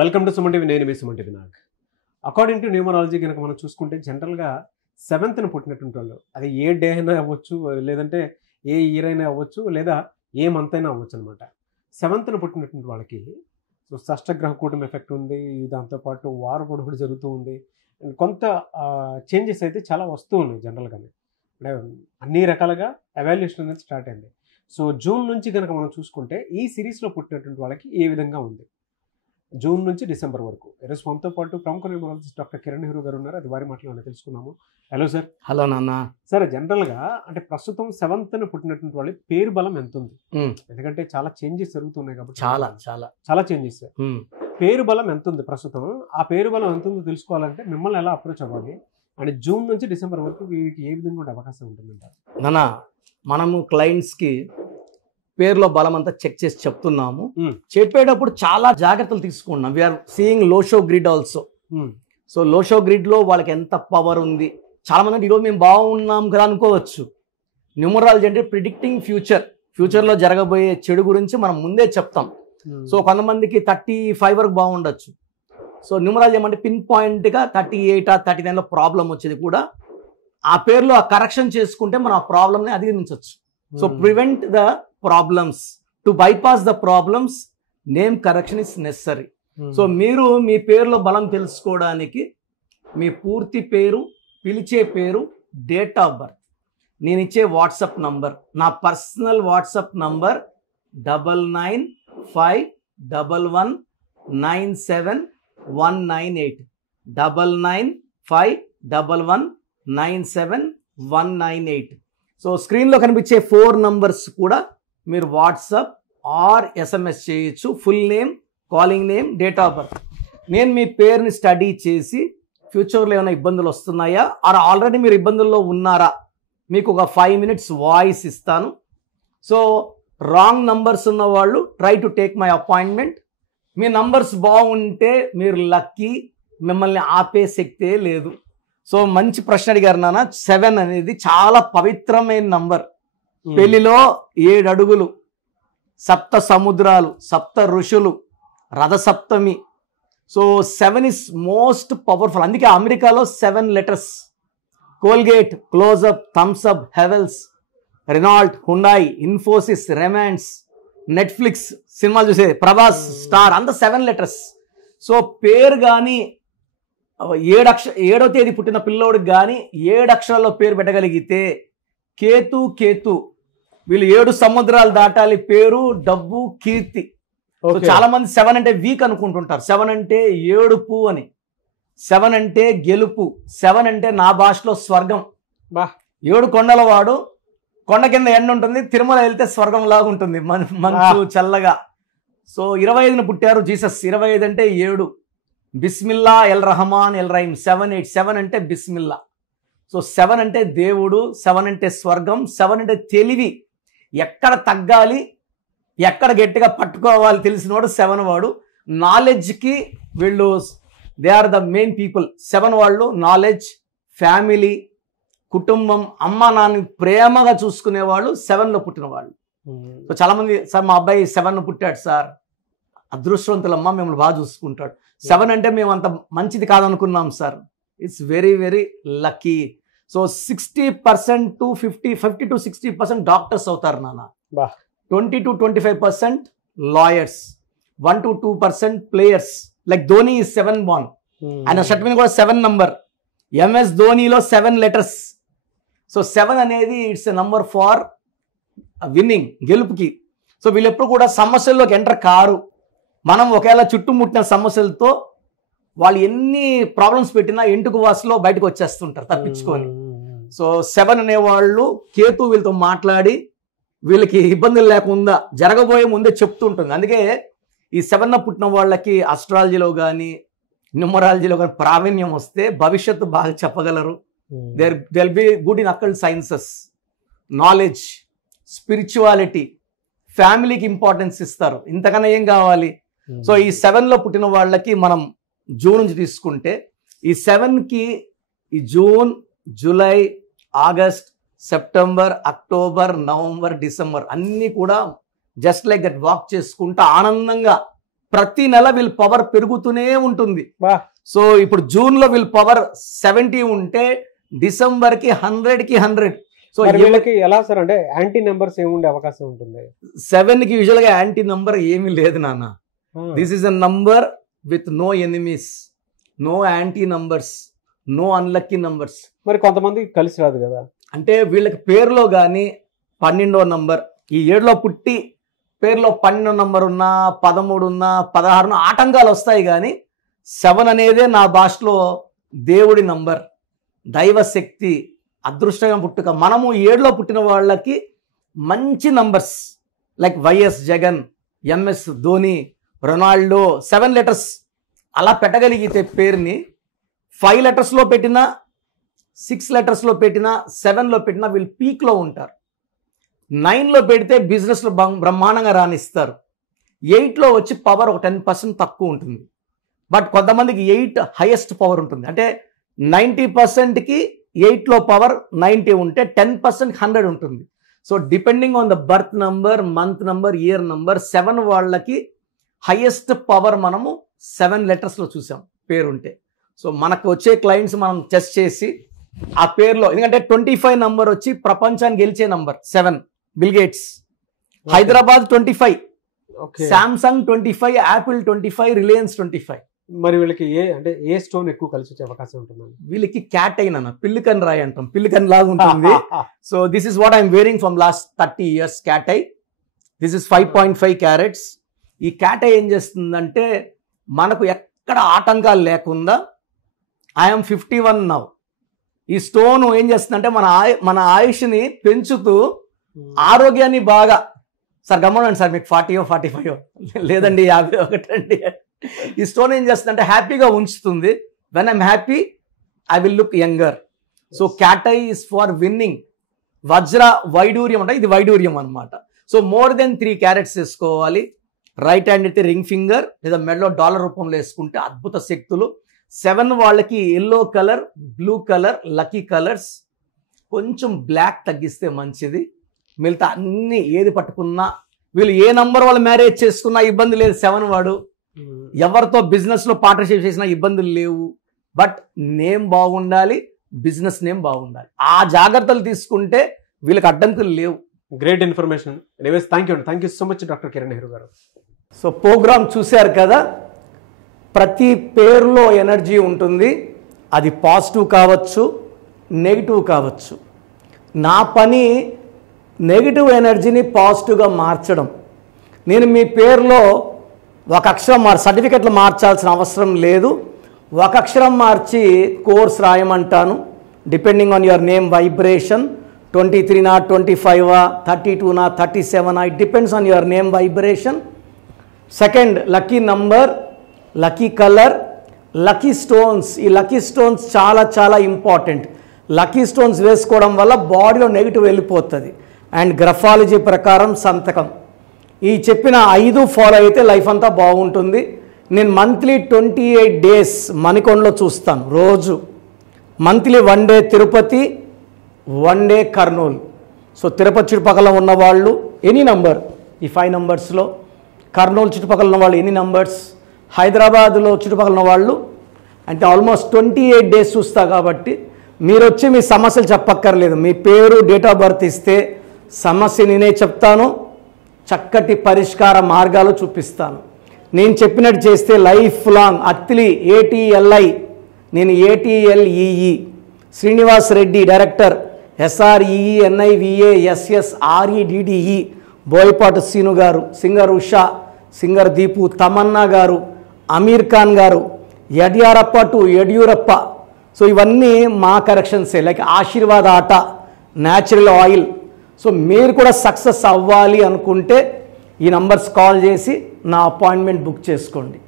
Welcome to Suman TV. నేను మీ Suman TV Nag. According to numerology కనుక మనం చూసుకుంటే జనరల్గా 7th పుట్టినటువంటి వాళ్ళు, అది ఏ డే అయినా అవ్వచ్చు, లేదంటే ఏ ఇయర్ అయినా అవ్వచ్చు, లేదా ఏ మంత్ అయినా అవ్వచ్చు అనమాట. 7th పుట్టినటువంటి వాళ్ళకి సో షష్టగ్రహ కూటమి ఎఫెక్ట్ ఉంది, దాంతోపాటు వారు కూడా జరుగుతూ ఉంది. అండ్ కొంత చేంజెస్ అయితే చాలా వస్తూ ఉన్నాయి జనరల్గానే. అంటే అన్ని రకాలుగా ఎవాల్యుయేషన్ అనేది స్టార్ట్ అయింది. సో జూన్ నుంచి కనుక మనం చూసుకుంటే ఈ సిరీస్లో పుట్టినటువంటి వాళ్ళకి ఏ విధంగా ఉంది, జూన్ నుంచి డిసెంబర్ వరకు. ఈరోజు మనతో పాటు ప్రముఖ న్యూమరాలజిస్ట్ డాక్టర్ కిరణ్ నెహ్రూ గారు ఉన్నారు. అది వారి మాటలోనే తెలుసుకున్నాము. Hello sir. హలో నాన్న. సార్, జనరల్గా అంటే ప్రస్తుతం 7th పుట్టినటువంటి వాళ్ళ పేరు బలం ఎంత ఉంది? ఎందుకంటే చాలా చేంజెస్ జరుగుతున్నాయి కాబట్టి చాలా చాలా చాలా చేంజెస్. పేరు బలం ఎంత ఉంది ప్రస్తుతం? ఆ పేరు బలం ఎంత ఉందో తెలుసుకోవాలంటే మిమ్మల్ని ఎలా అప్రోచ్ అవ్వాలి, అండ్ జూన్ నుంచి డిసెంబర్ వరకు వీరికి ఏ విధంగా ఉండే అవకాశం ఉంటుందంటారు? నాన్న, మనము క్లయింట్స్కి పేరులో బలం అంతా చెక్ చేసి చెప్తున్నాము. చెప్పేటప్పుడు చాలా జాగ్రత్తలు తీసుకున్నాం. We are seeing Lo Shu grid also. So Lo Shu గ్రిడ్లో వాళ్ళకి ఎంత పవర్ ఉంది. చాలా మంది ఈరోజు మేము బాగున్నాం కదా అనుకోవచ్చు. న్యూమరాలజీ అంటే ప్రిడిక్టింగ్ ఫ్యూచర్లో జరగబోయే చెడు గురించి మనం ముందే చెప్తాం. సో కొంతమందికి 35 వరకు బాగుండొచ్చు. సో న్యూమరాలజీ ఏమంటే పిన్ పాయింట్గా 38 39లో ప్రాబ్లం వచ్చేది కూడా ఆ పేరులో ఆ కరెక్షన్ చేసుకుంటే మనం ఆ ప్రాబ్లమ్ని అధిగమించవచ్చు. So prevent the problems, to bypass the problems, name correction is necessary. So మీరు మీ పేరులో బలం తెలుసుకోవడానికి మీ పూర్తి పేరు, పిలిచే పేరు, డేట్ ఆఫ్ బర్త్, నేను ఇచ్చే వాట్సాప్ నంబర్, నా పర్సనల్ వాట్సాప్ నంబర్ 9951197198 9951197198. సో స్క్రీన్లో కనిపించే 4 నంబర్స్ కూడా మీరు వాట్సాప్ ఆర్ ఎస్ఎంఎస్ చేయొచ్చు. Full name, calling name, date of birth. నేను మీ పేరుని స్టడీ చేసి ఫ్యూచర్లో ఏమైనా ఇబ్బందులు వస్తున్నాయా, ఆర్ ఆల్రెడీ మీరు ఇబ్బందుల్లో ఉన్నారా, మీకు ఒక 5 minutes వాయిస్ ఇస్తాను. సో రాంగ్ నంబర్స్ ఉన్న వాళ్ళు try to take my appointment. Me numbers బాగుంటే మీరు లక్కీ, మిమ్మల్ని ఆపే శక్తే లేదు. సో మంచి ప్రశ్న అడిగారు నాన్న. 7 అనేది చాలా పవిత్రమైన నంబర్. పెళ్లిలో 7 అడుగులు, 7 సముద్రాలు, 7 ఋషులు, రథసప్తమి. So 7 is most powerful. అందుకే అమెరికాలో 7 letters. Colgate, Closeup, Thums Up, Havells, Renault, Hyundai, Infosys, రెమాన్స్, నెట్ఫ్లిక్స్ సినిమాలు చూసే ప్రభాస్, స్టార్, అంత 7 letters. సో పేరు కానీ 7వ తేదీ పుట్టిన పిల్లోడికి కానీ 7 అక్షరాల్లో పేరు పెట్టగలిగితే కేతు వీళ్ళు 7 సముద్రాలు దాటాలి. పేరు, డబ్బు, కీర్తి. చాలా మంది 7 అంటే వీక్ అనుకుంటుంటారు. 7 అంటే ఏడుపు అని, 7 అంటే గెలుపు, 7 అంటే నా భాషలో స్వర్గం. 7 కొండల వాడు, కొండ కింద ఎండ ఉంటుంది, తిరుమల వెళ్తే స్వర్గం లాగా ఉంటుంది, మంచు చల్లగా. సో 25న పుట్టారు జీసస్. 25 అంటే 7. Bismillah, L Rahman, L Rahim. 7 అంటే బిస్మిల్లా. సో 7 అంటే దేవుడు, 7 అంటే స్వర్గం, 7 అంటే తెలివి. ఎక్కడ తగ్గాలి, ఎక్కడ గట్టిగా పట్టుకోవాలి తెలిసినవాడు 7 వాడు. నాలెడ్జ్కి వీళ్ళు they are the main people. 7 వాళ్ళు నాలెడ్జ్, ఫ్యామిలీ, కుటుంబం, అమ్మ నాన్న ప్రేమగా చూసుకునేవాళ్ళు 7లో పుట్టిన వాళ్ళు. సో చాలామంది, సార్ మా అబ్బాయి 7 పుట్టాడు సార్, అదృష్టవంతులమ్మ, మిమ్మల్ని బాగా చూసుకుంటాడు. 7 అంటే మేము అంత మంచిది కాదనుకున్నాం sir. It's very very lucky. So 60% to 50 to 60% doctors అవుతారు నాన్న. 20 to 25% lawyers, 1 to 2% players. Like Dhoni is 7 born. ఆయన షర్ట్ మీద కూడా 7 నంబర్. MS ధోనిలో 7 letters. సో 7 అనేది it's a number for winning, గెలుపుకి. సో వీళ్ళు ఎప్పుడు కూడా సమస్యల్లోకి ఎంటర్ కారు. మనం ఒకవేళ చుట్టుముట్టిన సమస్యలతో వాళ్ళు ఎన్ని ప్రాబ్లమ్స్ పెట్టినా ఎంటుకు వాసులో బయటకు వచ్చేస్తుంటారు తప్పించుకొని. సో 7 అనేవాళ్ళు కేతు వీళ్ళతో మాట్లాడి వీళ్ళకి ఇబ్బందులు లేకుండా జరగబోయే ముందే చెప్తుంటుంది. అందుకే ఈ 7న పుట్టిన వాళ్ళకి అస్ట్రాలజీలో కానీ న్యూమరాలజీలో కానీ ప్రావీణ్యం వస్తే భవిష్యత్తు బాగా చెప్పగలరు. They will be good in occult sciences, knowledge, spirituality, ఫ్యామిలీకి ఇంపార్టెన్స్ ఇస్తారు. ఇంతకన్నా ఏం కావాలి? సో ఈ 7లో పుట్టిన వాళ్ళకి మనం జూన్ నుంచి తీసుకుంటే, ఈ 7కి ఈ June, July, August, September, October, November, December అన్నీ కూడా జస్ట్ లైక్ దట్ వాక్ చేసుకుంటూ ఆనందంగా ప్రతి నెల వీళ్ళ పవర్ పెరుగుతూనే ఉంటుంది. వా. సో ఇప్పుడు జూన్ లో వీళ్ళ పవర్ 70 ఉంటే డిసెంబర్ కి 100కి 100. సో మరి వీళ్ళకి ఎలా సార్ అంటే యాంటీ నెంబర్స్ ఏముండే అవకాశం ఉంటుంది? 7 కి యూజువల్ గా యాంటీ నంబర్ ఏమీ లేదు నాన్న. This is a number with no enemies, no anti numbers, no unlucky numbers. మరి కొంతమంది కలిసి రాదు కదా. అంటే వీళ్ళకి పేరులో కానీ 12వ నంబర్, ఈ 7లో పుట్టి పేరులో 12వ నంబర్ ఉన్నా 13 ఉన్నా 16 ఉన్నా ఆటంకాలు వస్తాయి. కానీ 7 అనేదే నా భాషలో దేవుడి నంబర్, దైవశక్తి, అదృష్టంగా పుట్టుక. మనము 7లో పుట్టిన వాళ్ళకి మంచి numbers like YS Jagan, MS Dhoni, Ronaldo 7 letters అలా పెట్టగలిగితే పేరుని 5 లెటర్స్లో పెట్టినా 6 లెటర్స్లో పెట్టినా 7లో పెట్టినా వీళ్ళు పీక్లో ఉంటారు. 9లో పెడితే బిజినెస్లో బ్రహ్మాండంగా రాణిస్తారు. 8లో వచ్చి పవర్ ఒక 10% తక్కువ ఉంటుంది. బట్ కొంతమందికి 8 హైయెస్ట్ పవర్ ఉంటుంది. అంటే 90%కి 8లో పవర్ 90 ఉంటే 10% 100 ఉంటుంది. So depending on the birth number, month number, year number, 7 వాళ్ళకి హైయెస్ట్ పవర్ మనము 7 లెటర్స్లో చూసాం పేరుంటే. సో మనకు వచ్చే క్లయింట్స్ మనం టెస్ట్ చేసి ఆ పేరులో, ఎందుకంటే 25 నంబర్ వచ్చి ప్రపంచాన్ని గెలిచే number 7, bill gates. Hyderabad 25, Samsung 25, Apple 25, Reliance 25. మరి వీళ్ళకి ఏ స్టోన్ ఎక్కువ కలిసి వచ్చే అవకాశం ఉంటుంది? వీళ్ళకి క్యాట్ అయినా పిల్లికన్ రాయి అంటాం, పిల్లికన్ లాగా ఉంటుంది. So this is what I'm wearing from last 30 years. Cat I, this is 5.5 carats. ఈ క్యాట్ ఐ ఏం చేస్తుందంటే మనకు ఎక్కడ ఆటంకాలు లేకుండా, ఐఎమ్ 51 నౌ. ఈ స్టోన్ ఏం చేస్తుందంటే మన ఆయుష్ని పెంచుతూ ఆరోగ్యాన్ని బాగా, సార్ గమనండి సార్ మీకు 40 or 45 లేదండి 51 అండి. ఈ స్టోన్ ఏం చేస్తుందంటే హ్యాపీగా ఉంచుతుంది. When I'm happy I will look younger. So cat I is for winning. వజ్ర వైడూర్యం అంటే ఇది వైడూర్యం అనమాట. సో మోర్ దెన్ 3 carats వేసుకోవాలి. రైట్ హ్యాండ్ అయితే రింగ్ ఫింగర్ లేదా మెడలో డాలర్ రూపంలో వేసుకుంటే అద్భుత శక్తులు. 7 వాళ్ళకి yellow colour, blue colour lucky colours. కొంచెం బ్లాక్ తగ్గిస్తే మంచిది. మిగతా అన్ని ఏది పట్టుకున్నా, వీళ్ళు ఏ నంబర్ వాళ్ళు మ్యారేజ్ చేసుకున్నా ఇబ్బంది లేదు. 7 వాడు ఎవరితో బిజినెస్లో పార్ట్నర్షిప్ చేసినా ఇబ్బందులు లేవు. బట్ నేమ్ బాగుండాలి, బిజినెస్ నేమ్ బాగుండాలి. ఆ జాగ్రత్తలు తీసుకుంటే వీళ్ళకి అడ్డంకులు లేవు. Great information. Anyways thank you so much doctor Kiran Nehru garu. So programme చూశారు కదా. ప్రతి పేరులో ఎనర్జీ ఉంటుంది. అది పాజిటివ్ కావచ్చు, నెగిటివ్ కావచ్చు. నా పని నెగిటివ్ ఎనర్జీని పాజిటివ్గా మార్చడం. నేను మీ పేరులో ఒక అక్షరం సర్టిఫికెట్లు మార్చాల్సిన అవసరం లేదు. ఒక అక్షరం మార్చి కోర్స్ రాయమంటాను. Depending on your name vibration, 23 నా 25 32 నా 37 it depends on your name vibration. Second, lucky number, lucky colour, lucky stones. ఈ లక్కీ స్టోన్స్ చాలా చాలా ఇంపార్టెంట్. లక్కీ స్టోన్స్ వేసుకోవడం వల్ల బాడీలో నెగిటివ్ వెళ్ళిపోతుంది. అండ్ గ్రఫాలజీ ప్రకారం సంతకం. ఈ చెప్పిన 5 ఫాలో అయితే లైఫ్ అంతా బాగుంటుంది. నేను మంత్లీ 28 days మణికొండలో చూస్తాను రోజు. Monthly 1 day Tirupati, 1 day Kurnool. So Tirupati చుట్టుపక్కల ఉన్నవాళ్ళు ఎనీ నంబర్, ఈ 5 numbers-లో, కర్నూలు చుట్టుపక్కల ఉన్న వాళ్ళు ఎనీ నంబర్స్, హైదరాబాద్లో చుట్టుపక్కల ఉన్న వాళ్ళు అంటే ఆల్మోస్ట్ 28 days చూస్తా. కాబట్టి మీరు వచ్చి మీ సమస్యలు చెప్పక్కర్లేదు. మీ పేరు, డేట్ ఆఫ్ బర్త్ ఇస్తే సమస్య నేనే చెప్తాను, చక్కటి పరిష్కార మార్గాలు చూపిస్తాను. నేను చెప్పినట్టు చేస్తే లైఫ్ లాంగ్. అత్తిలి ATLI, నేను ATLEE. Srinivas Reddy director, SREENIVASSREDDE. Boyapati Seenu గారు, సింగర్ ఉషా, సింగర్ దీపు, తమన్నా గారు, అమీర్ ఖాన్ గారు, యడ్యారప్ప టు యడ్యూరప్ప. సో ఇవన్నీ మా కరెక్షన్సే. లైక్ ఆశీర్వాద్ ఆట, న్యాచురల్ ఆయిల్. సో మీరు కూడా సక్సెస్ అవ్వాలి అనుకుంటే ఈ నంబర్స్ కాల్ చేసి నా అపాయింట్మెంట్ బుక్ చేసుకోండి.